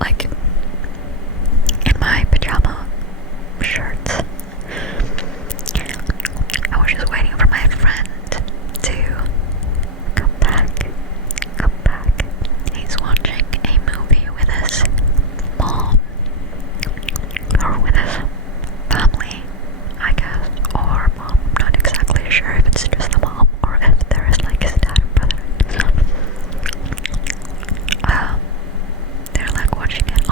like in my pajama shirts. I was just waiting for my friend to come back. He's watching a movie with his mom, or with his family, I guess, or mom. I'm not exactly sure if it's just the mom or if there is like his dad and brother. They're like watching it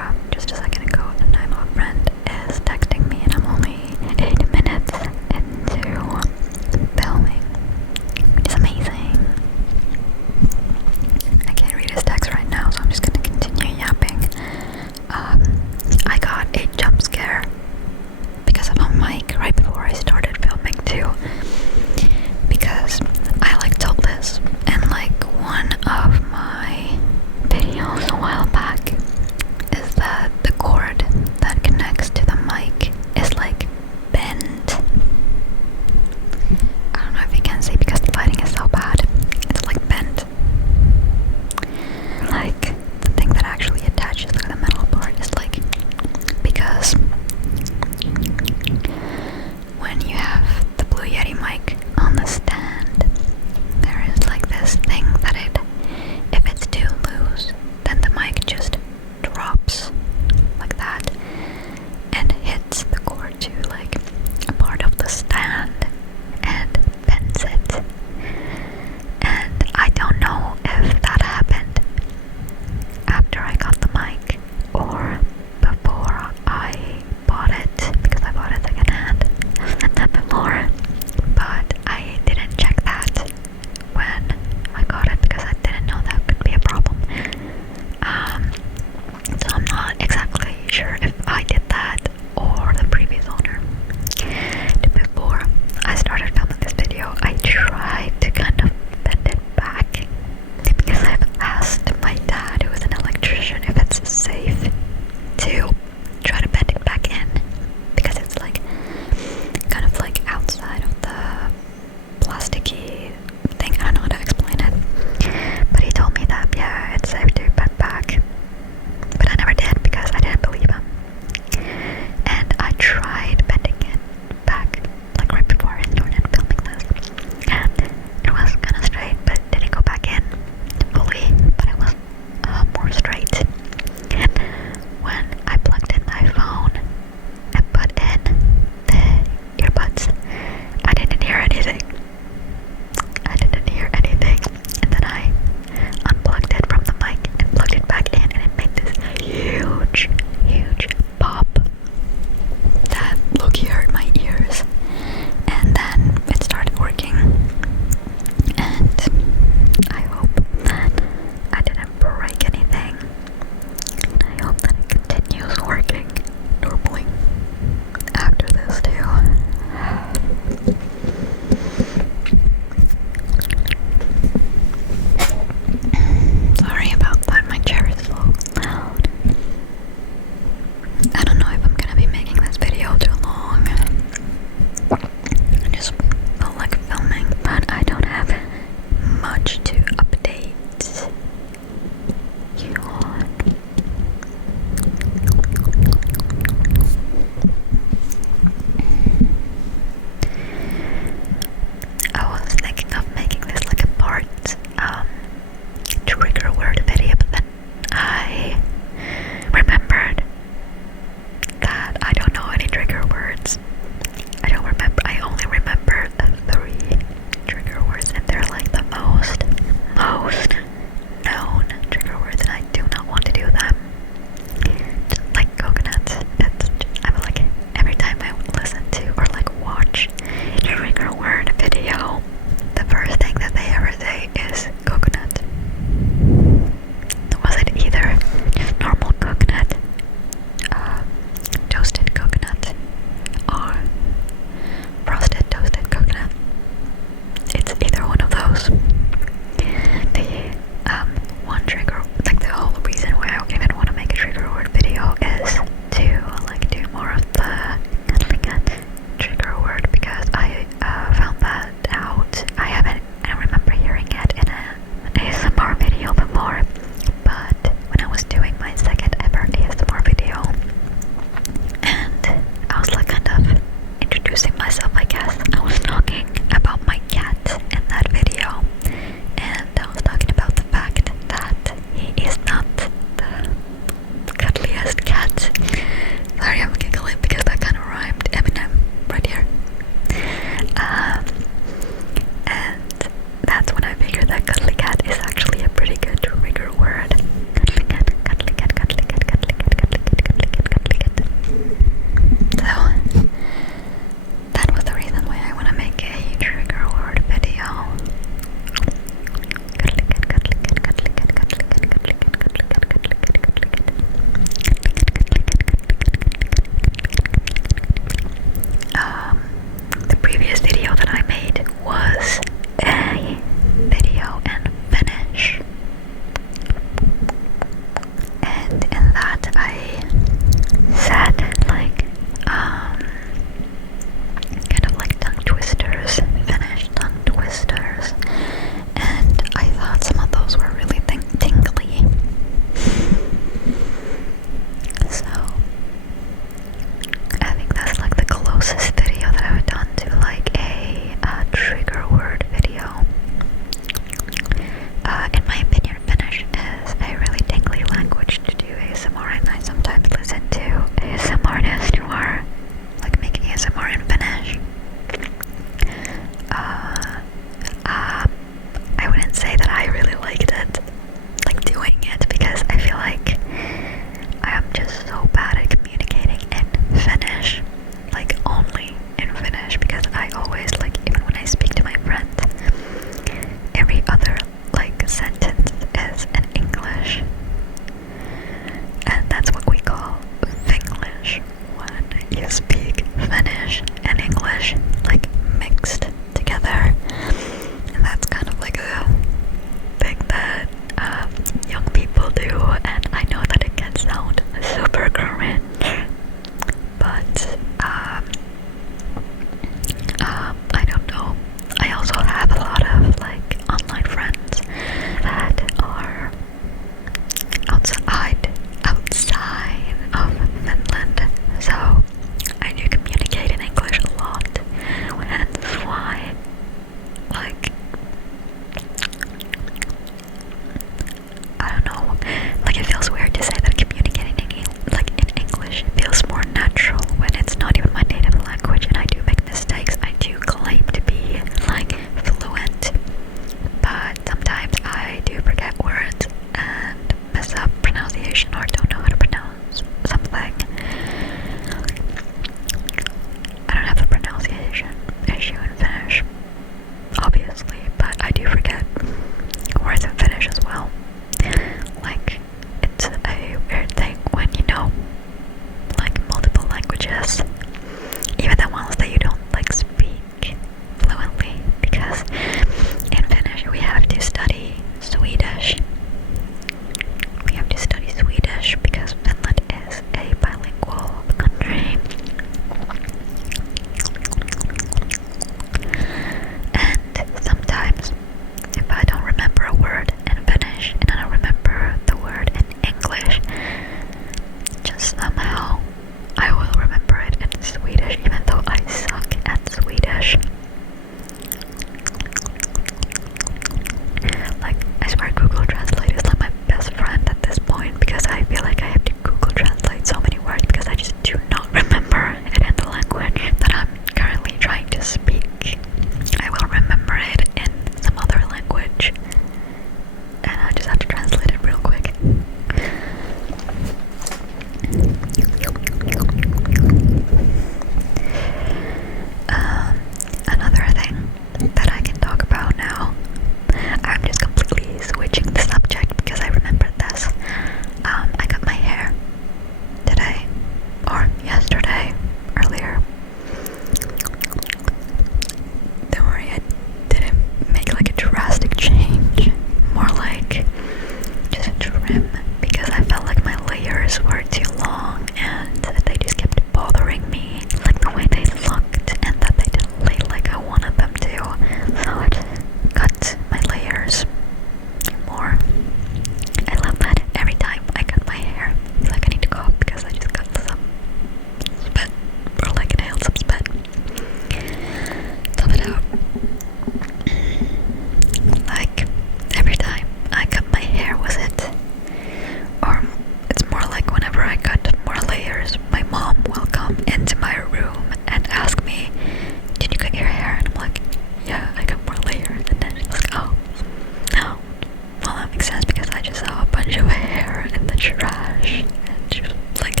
that makes sense because I just saw a bunch of hair in the trash and she was like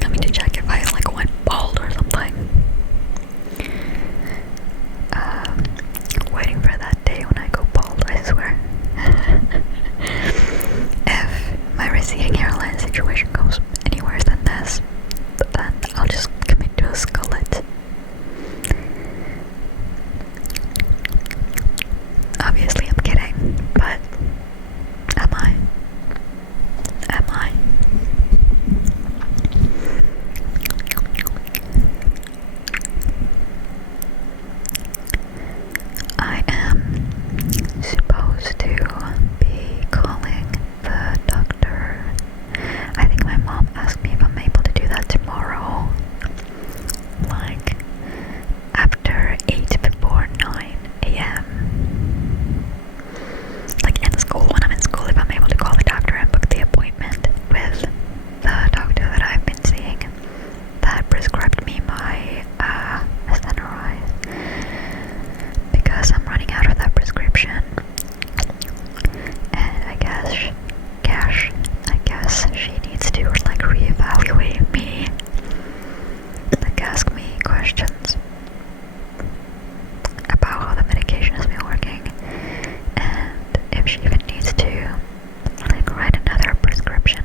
coming to check if I like went bald or something. Waiting for that day when I go bald, I swear. If my receding hairline situation goes any worse than this, then I'll just commit to a skullet. Obviously I'm kidding, but am I? Am I? I am supposed to be calling the doctor. I think my mom asked me if I'm able to do that tomorrow. Like after 8 before 9 a.m. Like in school, when I'm in school, if I'm able to call the doctor and book the appointment with the doctor that I've been seeing that prescribed me my SNRI, because I'm running out of that prescription. And I guess she needs to like reevaluate me, like ask me questions about how the medication has been working, and if she even needs to like write another prescription.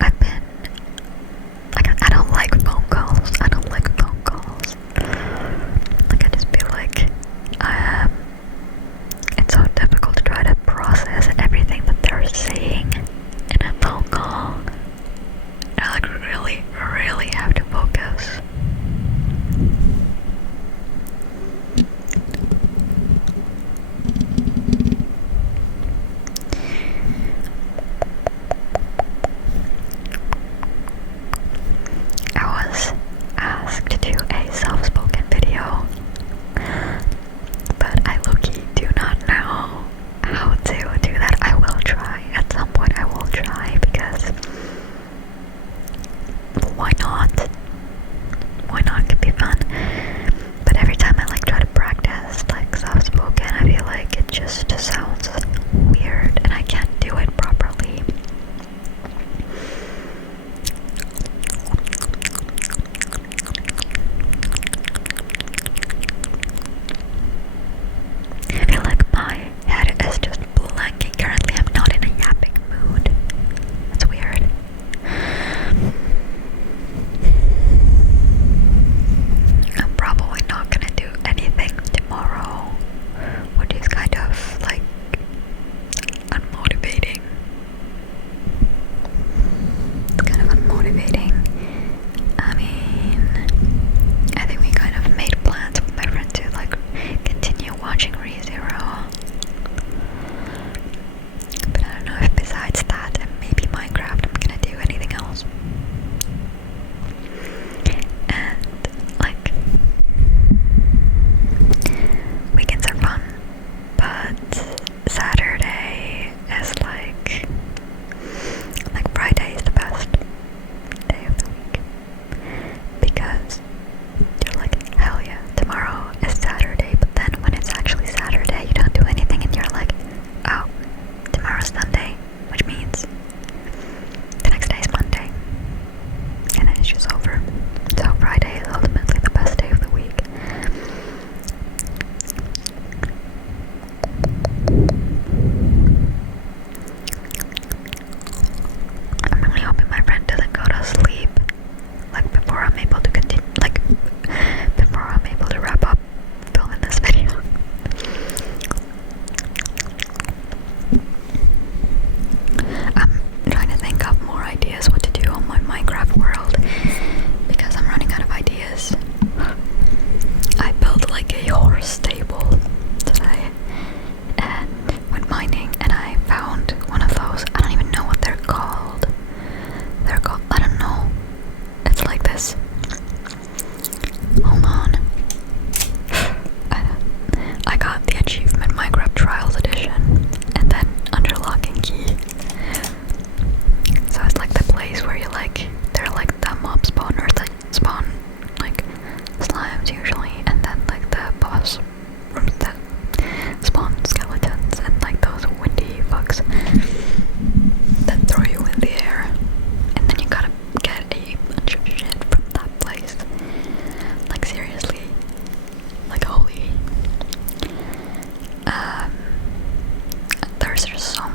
I've been like, I don't like phone calls. I don't like phone calls. Like I just feel like it's so difficult to try to process everything that they're saying in a phone call. I like really have to focus.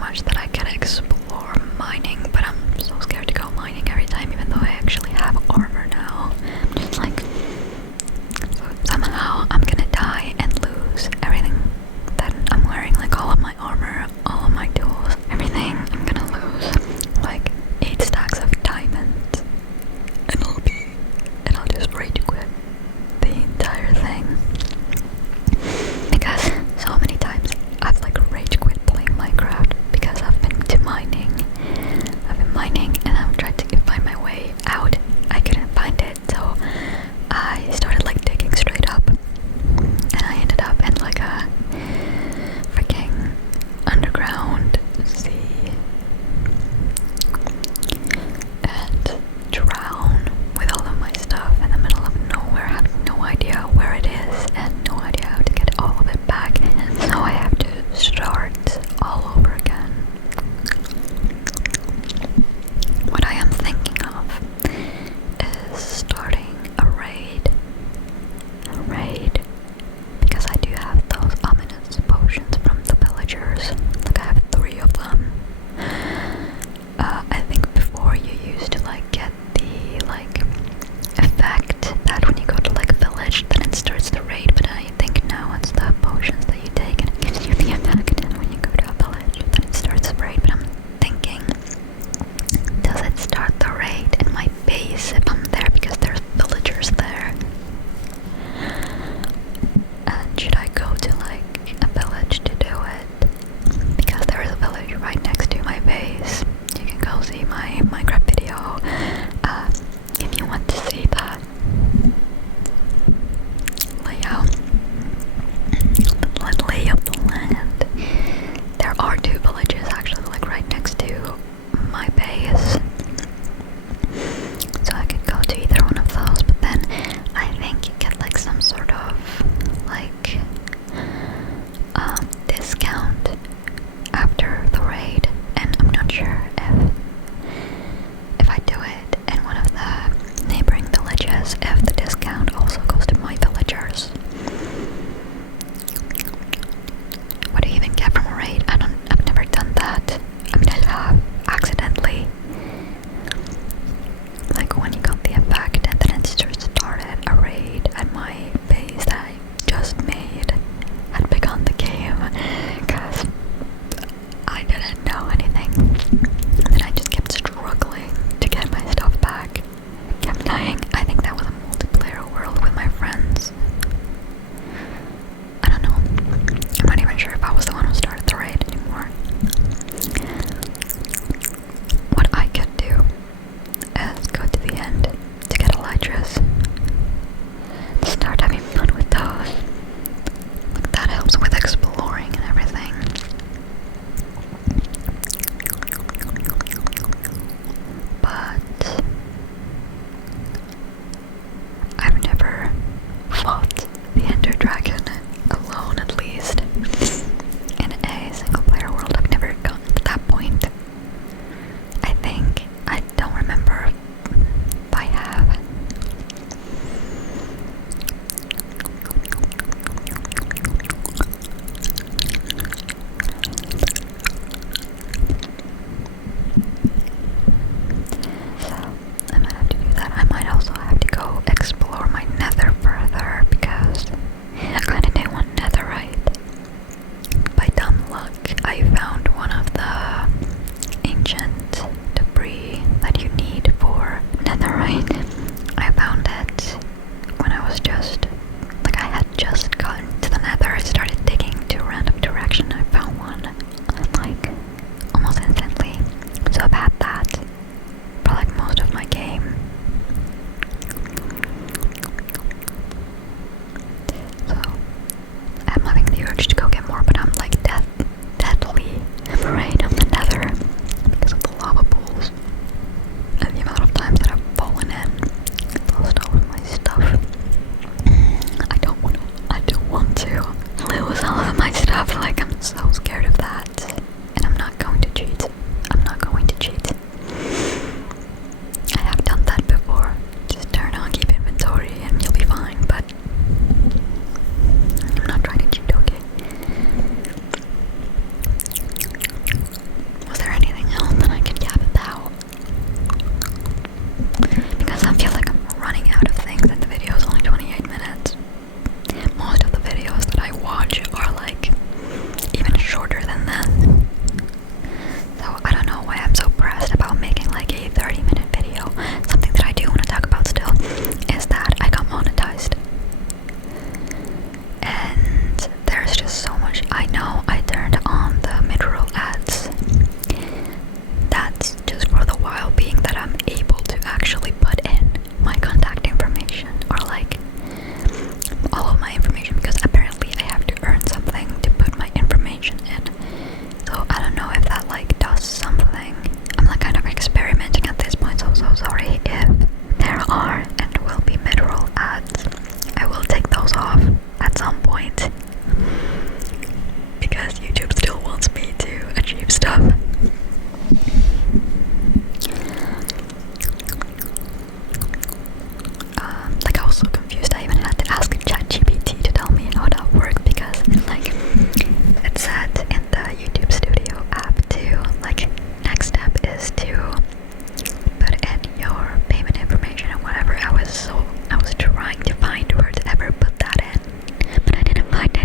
much that I can explore mining, but I'm so scared to go mining every time, even though I actually have armor now. I'm just like, so somehow I'm gonna die and lose everything that I'm wearing, like all of my armor, all of my tools, everything. I'm gonna lose like 8 stacks of diamonds, and I'll just rage quit the entire thing. Because so many times I've like rage quit playing Minecraft because I've been mining. I've been mining and I've tried to find my way out. I couldn't find it, so I started like digging straight up, and I ended up in like a freaking underground sea and drown with all of my stuff in the middle of nowhere, having no idea where it is and no idea how to get all of it back, and so I have to start all over again. What I am thinking of is starting a raid, because I do have those ominous potions from the villagers. Like I have 3 of them. I think before you used to like get the like effect that when you go to like village then it starts the raid, but I think now it's the potions that you take and it gives you the effect, and when you go to a village then it starts the raid. But I'm thinking, does it start the raid in my base if I'm there because there's villagers there? And should I go to like a village to do it? Because there is a village right next to my base. You can go see my Minecraft video if you want to see that layout, the lay of the land. There are 2 villages actually like right next to my base, so I could go to either one of those, but then I think you get like some sort of like discount after the raid, and I'm not sure if I do it in one of the neighboring villages, if the discount also goes to my villagers. What do you even get from a raid? I've never done that. I mean, I have accidentally, like when you got the effect and then it just started a raid at my base that I just made. Had begun the game because I didn't know anything, and then I just kept struggling to get my stuff back. Kept dying. I think that was a multiplayer world with my friends. I don't know. I'm not even sure if I was the one who started the raid anymore. What I could do is go to the end to get elytras. Start having fun with those. Like that helps with exploring and everything. But I've never fought the Ender Dragon alone, at least. In a single player world, I've never gotten to that point. I think. I don't remember if I have. So, I might have to do that. I might also have to go explore my nether further because I kinda didn't want netherite. By dumb luck, I found one of the ancient debris that you need for netherite. I found it when I was just, like I had just gotten to the nether. I started digging to a random direction. I found one, like, almost instantly. So I've had that for like most of my game. So I'm having the urge to go get more, but I'm like deathly afraid of the nether because of the lava pools and the amount of times that I've fallen in and lost all of my stuff. I don't want to lose point because YouTube still wants me to achieve stuff. Like I was so confused, I even had to ask ChatGPT to tell me how that worked because like it said in the YouTube Studio app to like next step is to put in your payment information and whatever. I was trying to find where to ever put that in, but I didn't find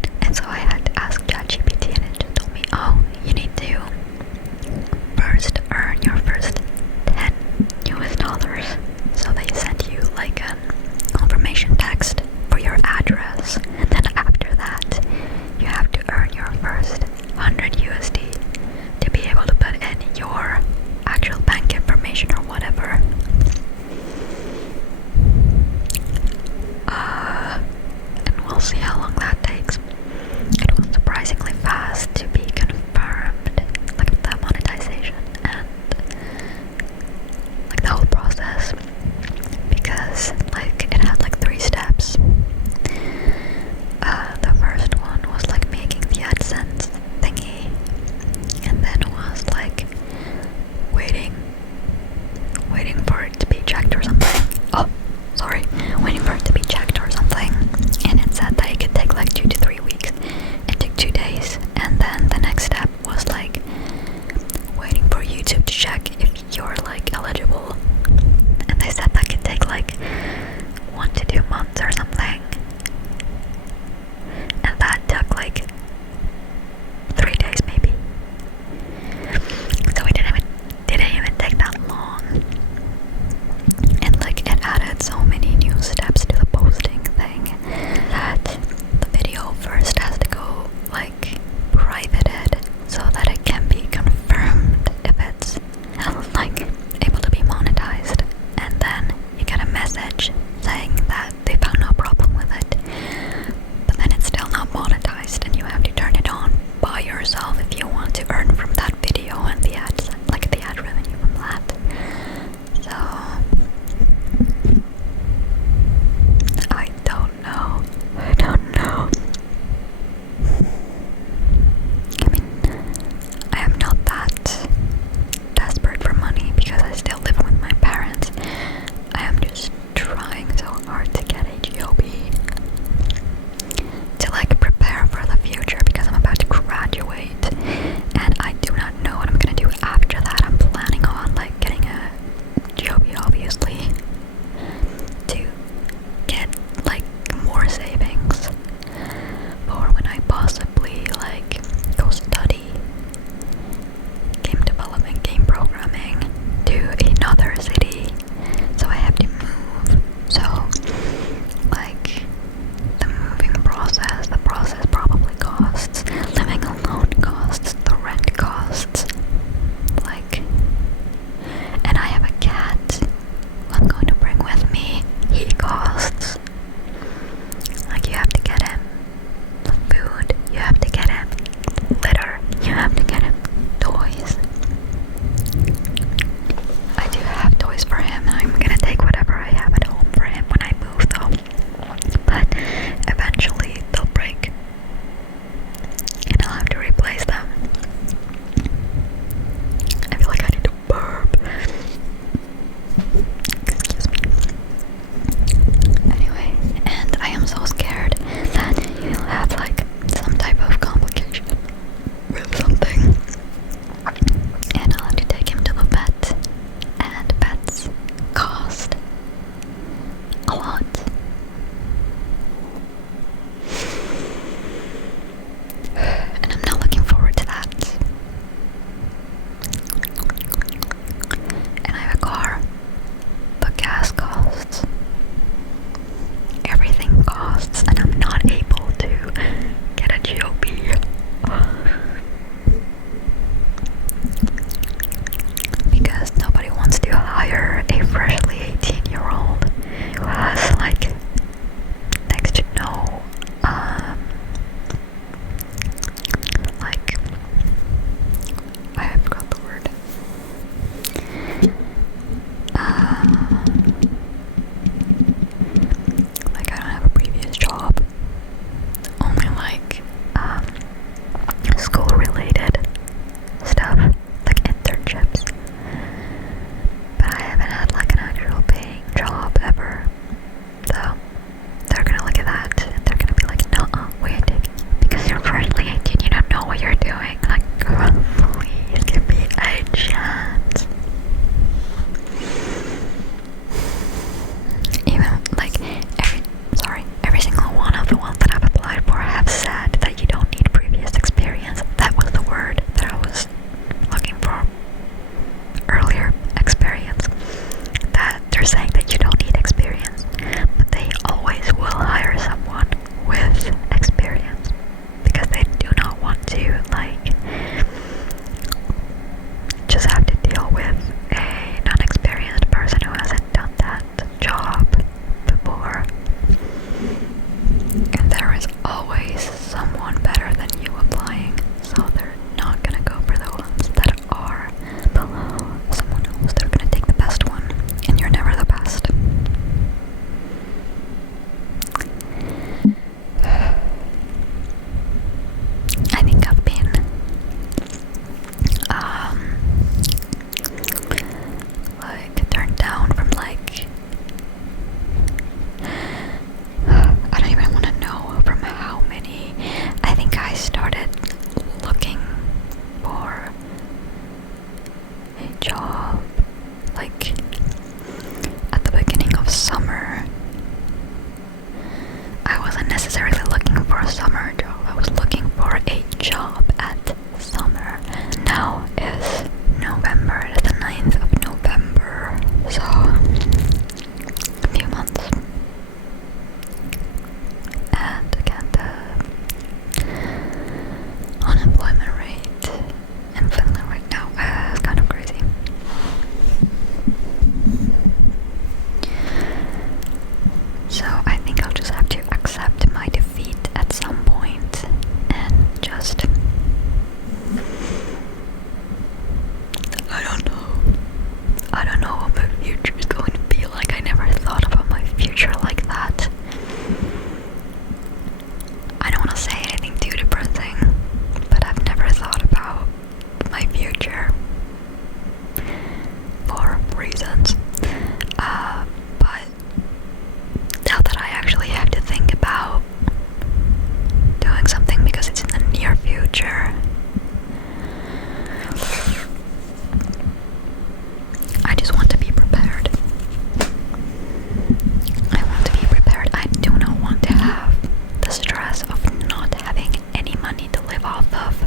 summer job. I was looking for a job at summer. Now is November, the 9th of November, so a few months. And again, the unemployment rate in Finland right now is kind of crazy. So I think I'll just have to accept my defeat at some point and just, I don't know what my future is going to be like. I never thought about my future like that. I don't want to say anything too depressing, but I've never thought about my future for reasons. But now that I actually have to think about doing something because it's in the near future, I just want to be prepared. I want to be prepared. I do not want to have the stress of not having any money to live off of.